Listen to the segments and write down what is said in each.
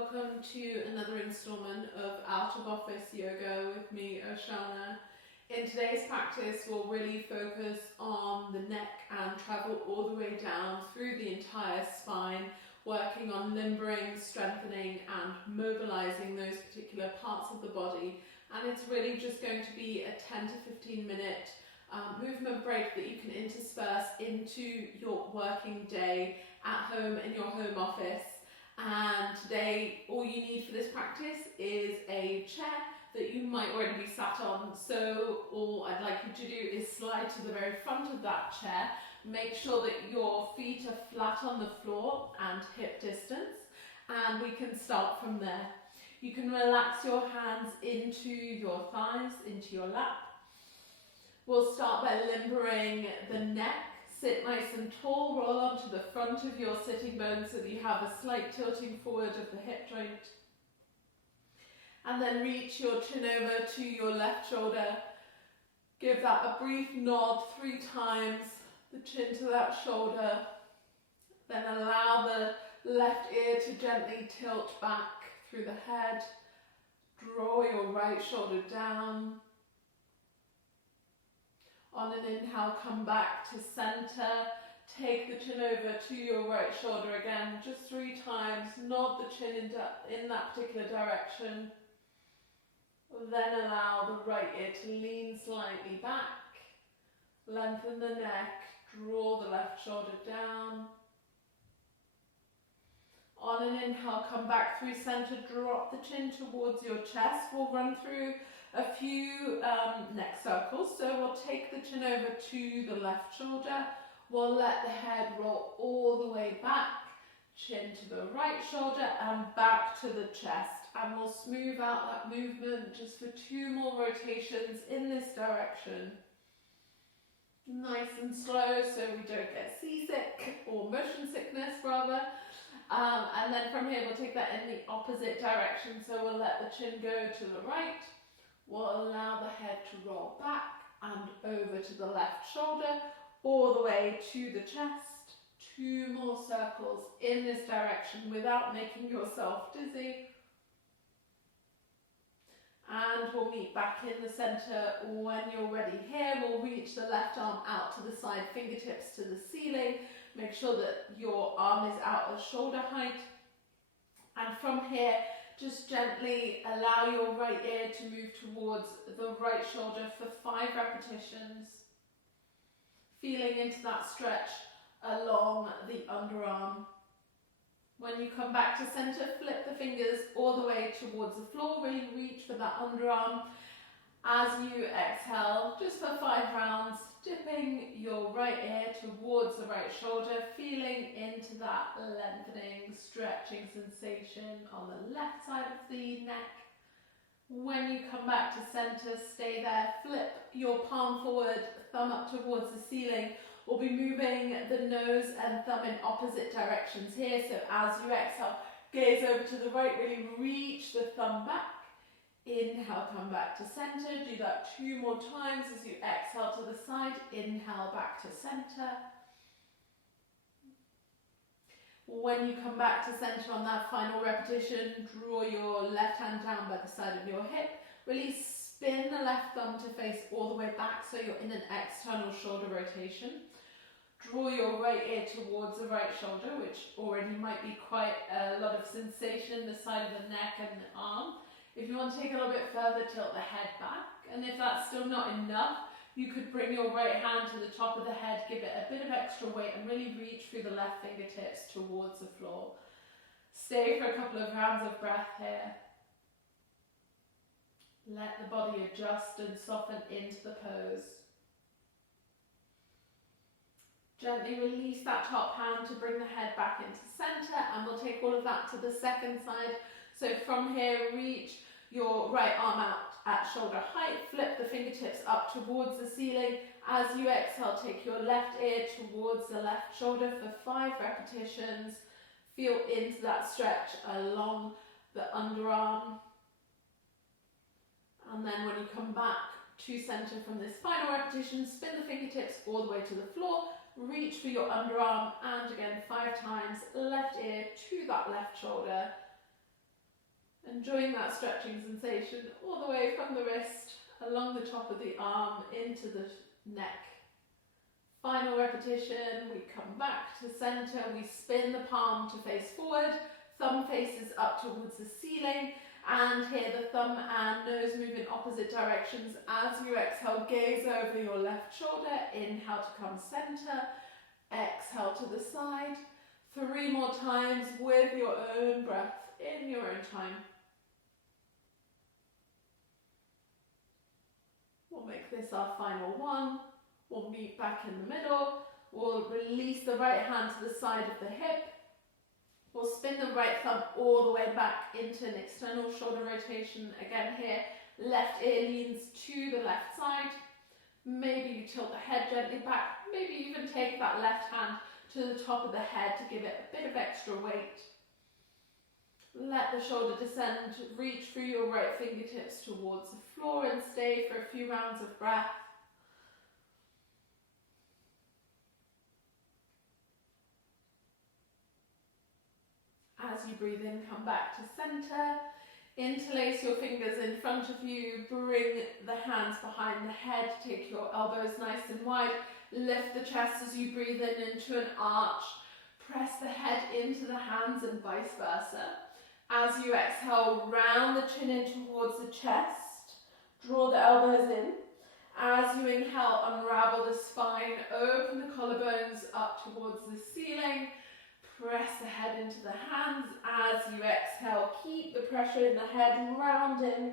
welcome to another installment of Out of Office Yoga with me, Oceana. In today's practice, we'll really focus on the neck and travel all the way down through the entire spine, working on limbering, strengthening and mobilizing those particular parts of the body. And it's really just going to be a 10 to 15 minute movement break that you can intersperse into your working day at home in your home office. And today all you need for this practice is a chair that you might already be sat on. So all I'd like you to do is slide to the very front of that chair. Make sure that your feet are flat on the floor and hip distance, and we can start from there. You can relax your hands into your thighs, into your lap. We'll start by limbering the neck. Sit nice and tall, roll onto the front of your sitting bones so that you have a slight tilting forward of the hip joint. And then reach your chin over to your left shoulder. Give that a brief nod 3 times, the chin to that shoulder. Then allow the left ear to gently tilt back through the head. Draw your right shoulder down. On an inhale, come back to center. Take the chin over to your right shoulder again, just 3 times. Nod the chin in that particular direction. Then allow the right ear to lean slightly back. Lengthen the neck. Draw the left shoulder down. On an inhale, come back through center. Drop the chin towards your chest. We'll run through a few neck circles. So we'll take the chin over to the left shoulder. We'll let the head roll all the way back, chin to the right shoulder and back to the chest. And we'll smooth out that movement just for 2 more rotations in this direction. Nice and slow so we don't get seasick, or motion sickness rather. And then from here we'll take that in the opposite direction. So we'll let the chin go to the right. We'll allow the head to roll back and over to the left shoulder, all the way to the chest. 2 more circles in this direction without making yourself dizzy. And we'll meet back in the center when you're ready here. We'll reach the left arm out to the side, fingertips to the ceiling. Make sure that your arm is out at shoulder height. And from here, just gently allow your right ear to move towards the right shoulder for 5 repetitions. Feeling into that stretch along the underarm. When you come back to center, flip the fingers all the way towards the floor. Really reach for that underarm. As you exhale, just for 5 rounds, dipping your right ear towards the right shoulder, feeling into that lengthening, stretching sensation on the left side of the neck. When you come back to center, stay there. Flip your palm forward, thumb up towards the ceiling. We'll be moving the nose and thumb in opposite directions here. So as you exhale, gaze over to the right, really reach the thumb back. Inhale, come back to center. Do that 2 more times as you exhale to the side. Inhale, back to center. When you come back to center on that final repetition, draw your left hand down by the side of your hip. Really spin the left thumb to face all the way back so you're in an external shoulder rotation. Draw your right ear towards the right shoulder, which already might be quite a lot of sensation in the side of the neck and the arm. If you want to take a little bit further, tilt the head back. And if that's still not enough, you could bring your right hand to the top of the head, give it a bit of extra weight and really reach through the left fingertips towards the floor. Stay for a couple of rounds of breath here. Let the body adjust and soften into the pose. Gently release that top hand to bring the head back into center, and we'll take all of that to the second side. So from here, reach your right arm out at shoulder height, flip the fingertips up towards the ceiling. As you exhale, take your left ear towards the left shoulder for 5 repetitions. Feel into that stretch along the underarm. And then when you come back to center from this final repetition, spin the fingertips all the way to the floor. Reach for your underarm, and again 5 times, left ear to that left shoulder. Enjoying that stretching sensation all the way from the wrist, along the top of the arm, into the neck. Final repetition, we come back to center, we spin the palm to face forward, thumb faces up towards the ceiling, and here the thumb and nose move in opposite directions. As you exhale, gaze over your left shoulder, inhale to come center, exhale to the side. 3 more times with your own breath, in your own time. We'll make this our final one. We'll meet back in the middle. We'll release the right hand to the side of the hip. We'll spin the right thumb all the way back into an external shoulder rotation. Again here, left ear leans to the left side. Maybe you tilt the head gently back. Maybe even take that left hand to the top of the head to give it a bit of extra weight. Let the shoulder descend, reach through your right fingertips towards the floor and stay for a few rounds of breath. As you breathe in, come back to center. Interlace your fingers in front of you. Bring the hands behind the head. Take your elbows nice and wide. Lift the chest as you breathe in into an arch. Press the head into the hands and vice versa. As you exhale, round the chin in towards the chest. Draw the elbows in. As you inhale, unravel the spine. Open the collarbones up towards the ceiling. Press the head into the hands. As you exhale, keep the pressure in the head, round in.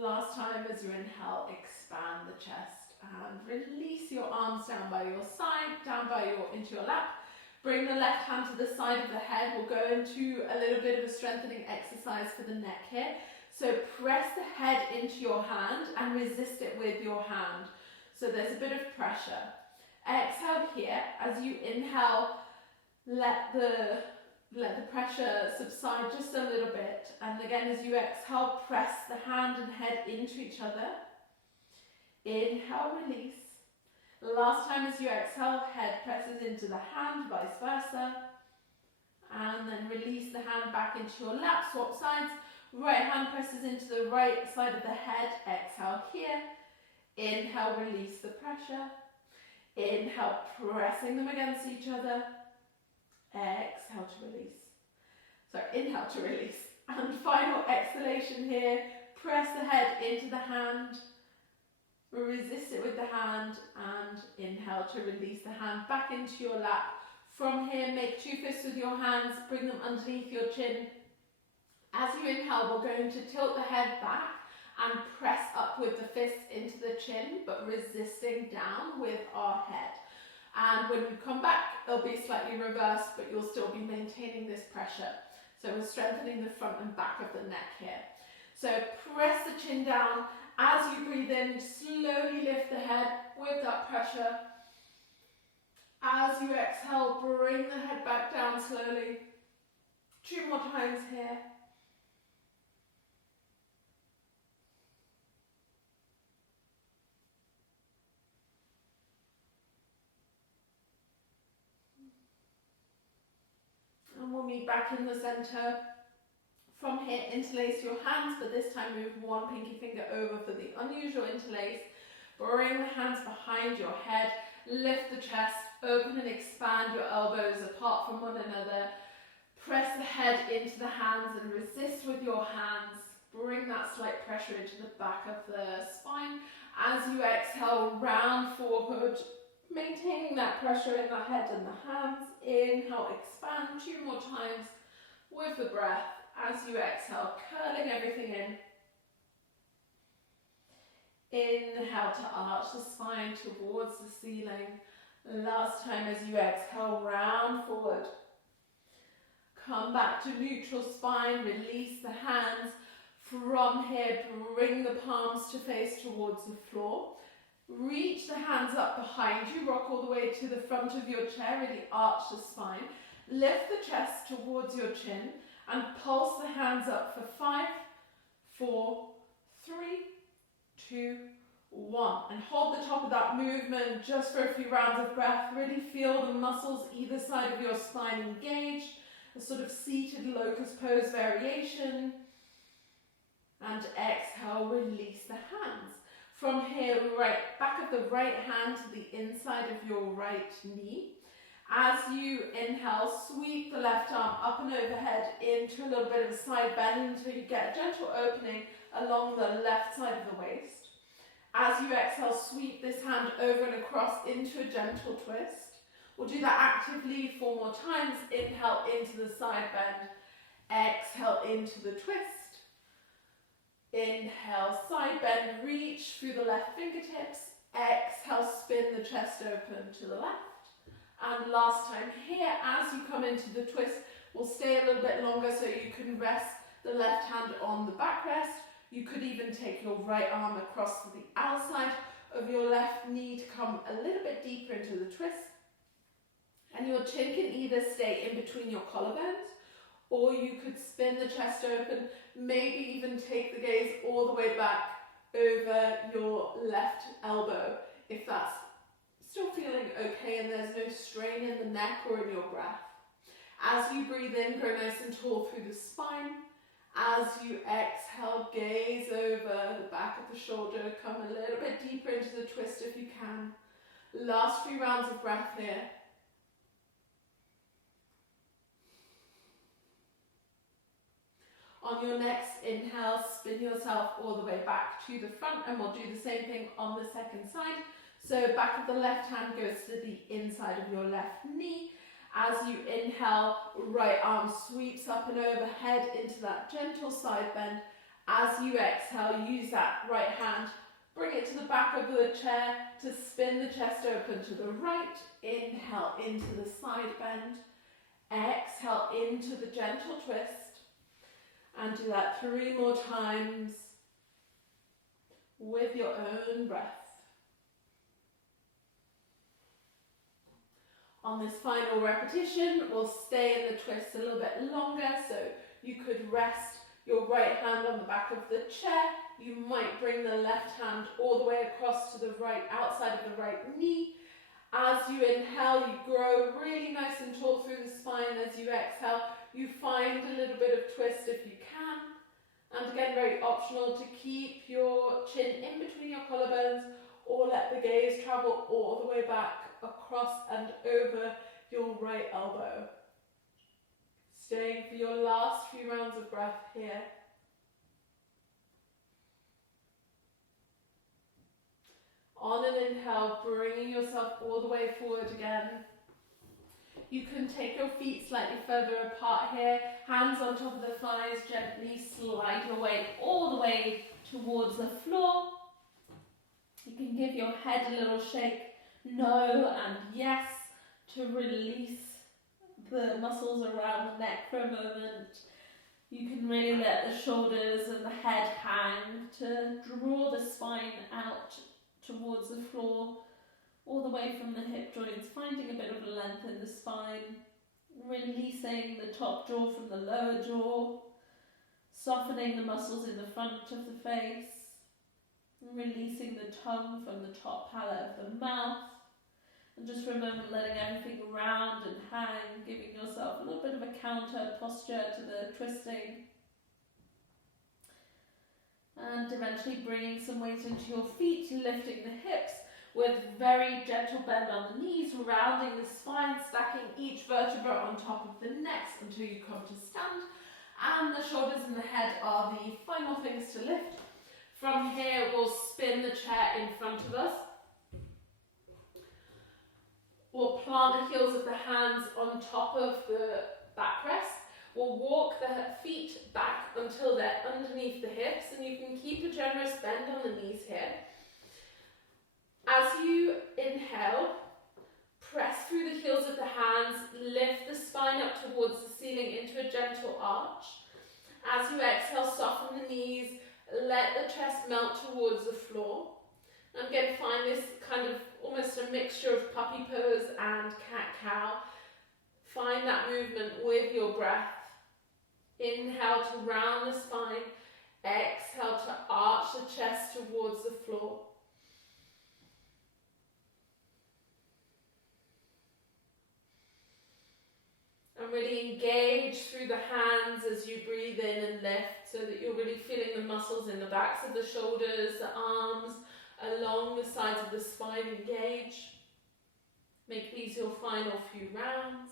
Last time as you inhale, expand the chest and release your arms down by your side, into your lap. Bring the left hand to the side of the head. We'll go into a little bit of a strengthening exercise for the neck here. So press the head into your hand and resist it with your hand. So there's a bit of pressure. Exhale here. As you inhale, let the pressure subside just a little bit. And again, as you exhale, press the hand and head into each other. Inhale, release. Last time as you exhale, head presses into the hand, vice versa. And then release the hand back into your lap, swap sides. Right hand presses into the right side of the head. Exhale here. Inhale, release the pressure. Inhale, pressing them against each other. Exhale to release. Sorry, inhale to release. And final exhalation here. Press the head into the hand. Resist it with the hand and inhale to release the hand back into your lap. From here, make 2 fists with your hands. Bring them underneath your chin. As you inhale, we're going to tilt the head back and press up with the fists into the chin, but resisting down with our head. And when you come back, it'll be slightly reversed, but you'll still be maintaining this pressure. So we're strengthening the front and back of the neck here. So press the chin down. As you breathe in, slowly lift the head with that pressure. As you exhale, bring the head back down slowly. 2 more times here. And we'll meet back in the center. From here, interlace your hands, but this time move one pinky finger over for the unusual interlace. Bring the hands behind your head. Lift the chest, open and expand your elbows apart from one another. Press the head into the hands and resist with your hands. Bring that slight pressure into the back of the spine. As you exhale, round forward, maintaining that pressure in the head and the hands. Inhale, expand 2 more times with the breath. As you exhale, curling everything in. Inhale to arch the spine towards the ceiling. Last time as you exhale, round forward. Come back to neutral spine, release the hands. From here, bring the palms to face towards the floor. Reach the hands up behind you, rock all the way to the front of your chair, really arch the spine. Lift the chest towards your chin. And pulse the hands up for 5, 4, 3, 2, 1. And hold the top of that movement just for a few rounds of breath. Really feel the muscles either side of your spine engaged. a sort of seated locust pose variation. And exhale, release the hands. From here, right back of the right hand to the inside of your right knee. As you inhale, sweep the left arm up and overhead into a little bit of a side bend until you get a gentle opening along the left side of the waist. As you exhale, sweep this hand over and across into a gentle twist. We'll do that actively 4 more times. Inhale into the side bend. Exhale into the twist. Inhale, side bend, reach through the left fingertips. Exhale, spin the chest open to the left. And last time here, as you come into the twist, we'll stay a little bit longer so you can rest the left hand on the backrest. You could even take your right arm across to the outside of your left knee to come a little bit deeper into the twist. And your chin can either stay in between your collarbones, or you could spin the chest open, maybe even take the gaze all the way back over your left elbow, if that's still feeling okay and there's no strain in the neck or in your breath. As you breathe in, grow nice and tall through the spine. As you exhale, gaze over the back of the shoulder, come a little bit deeper into the twist if you can. Last few rounds of breath here. On your next inhale, spin yourself all the way back to the front, and we'll do the same thing on the second side. So back of the left hand goes to the inside of your left knee. As you inhale, right arm sweeps up and overhead into that gentle side bend. As you exhale, use that right hand, bring it to the back of the chair to spin the chest open to the right. Inhale into the side bend. Exhale into the gentle twist. And do that 3 more times with your own breath. On this final repetition, we'll stay in the twist a little bit longer, so you could rest your right hand on the back of the chair. You might bring the left hand all the way across to the right, outside of the right knee. As you inhale, you grow really nice and tall through the spine. As you exhale, you find a little bit of twist if you can. And again, very optional to keep your chin in between your collarbones, or let the gaze travel all the way back across and over your right elbow. Staying for your last few rounds of breath here. On an inhale, bringing yourself all the way forward again. You can take your feet slightly further apart here, hands on top of the thighs, gently slide your weight all the way towards the floor. You can give your head a little shake, no and yes, to release the muscles around the neck for a moment. You can really let the shoulders and the head hang to draw the spine out towards the floor, all the way from the hip joints, finding a bit of length in the spine, releasing the top jaw from the lower jaw, softening the muscles in the front of the face, releasing the tongue from the top palate of the mouth, and just for a moment letting everything round and hang, giving yourself a little bit of a counter posture to the twisting. And eventually bringing some weight into your feet, lifting the hips with very gentle bend on the knees, rounding the spine, stacking each vertebra on top of the necks until you come to stand. And the shoulders and the head are the final things to lift. From here, we'll spin the chair in front of us. We'll plant the heels of the hands on top of the backrest. We'll walk the feet back until they're underneath the hips, and you can keep a generous bend on the knees here. As you inhale, press through the heels of the hands, lift the spine up towards the ceiling into a gentle arch. As you exhale, soften the knees, let the chest melt towards the floor. And again, find this kind of almost a mixture of puppy pose and cat-cow. Find that movement with your breath. Inhale to round the spine, exhale to arch the chest towards the floor. And And really engage through the hands as you breathe in and lift, so that you're really feeling the muscles in the backs of the shoulders, the arms, along the sides of the spine engage. Make these your final few rounds.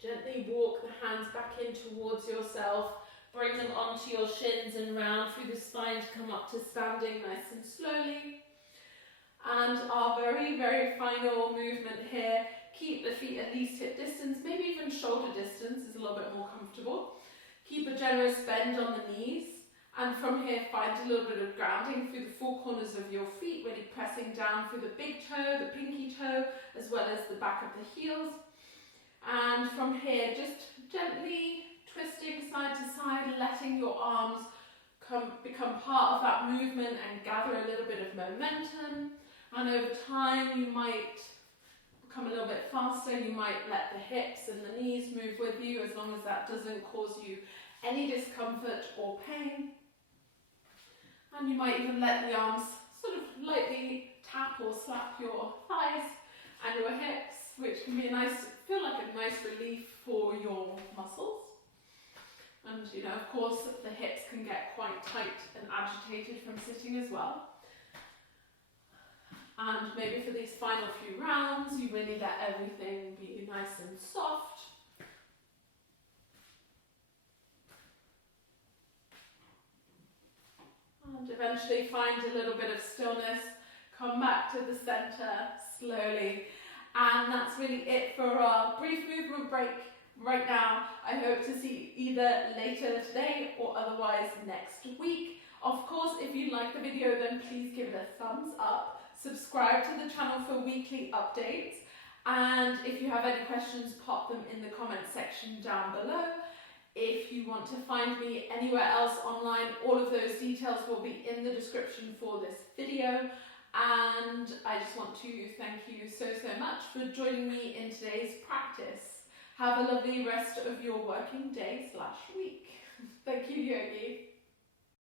Gently walk the hands back in towards yourself. Bring them onto your shins and round through the spine to come up to standing nice and slowly. And our very, very final movement here, keep the feet at least hip distance, maybe even shoulder distance is a little bit more comfortable. Keep a generous bend on the knees, and from here find a little bit of grounding through the four corners of your feet, really pressing down through the big toe, the pinky toe, as well as the back of the heels. And from here, just gently twisting side to side, letting your arms become part of that movement and gather a little bit of momentum. And over time, you might become a little bit faster. You might let the hips and the knees move with you, as long as that doesn't cause you any discomfort or pain. And you might even let the arms sort of lightly tap or slap your thighs and your hips, which can be feel like a nice relief for your muscles. And of course, the hips can get quite tight and agitated from sitting as well. And maybe for these final few rounds, you really let everything be nice and soft. And eventually find a little bit of stillness. Come back to the center slowly. And that's really it for our brief movement break right now. I hope to see you either later today or otherwise next week. Of course, if you like the video, then please give it a thumbs up. Subscribe to the channel for weekly updates. And if you have any questions, pop them in the comment section down below. If you want to find me anywhere else online, all of those details will be in the description for this video. And I just want to thank you so much for joining me in today's practice. Have a lovely rest of your working day/week. Thank you, Yogi.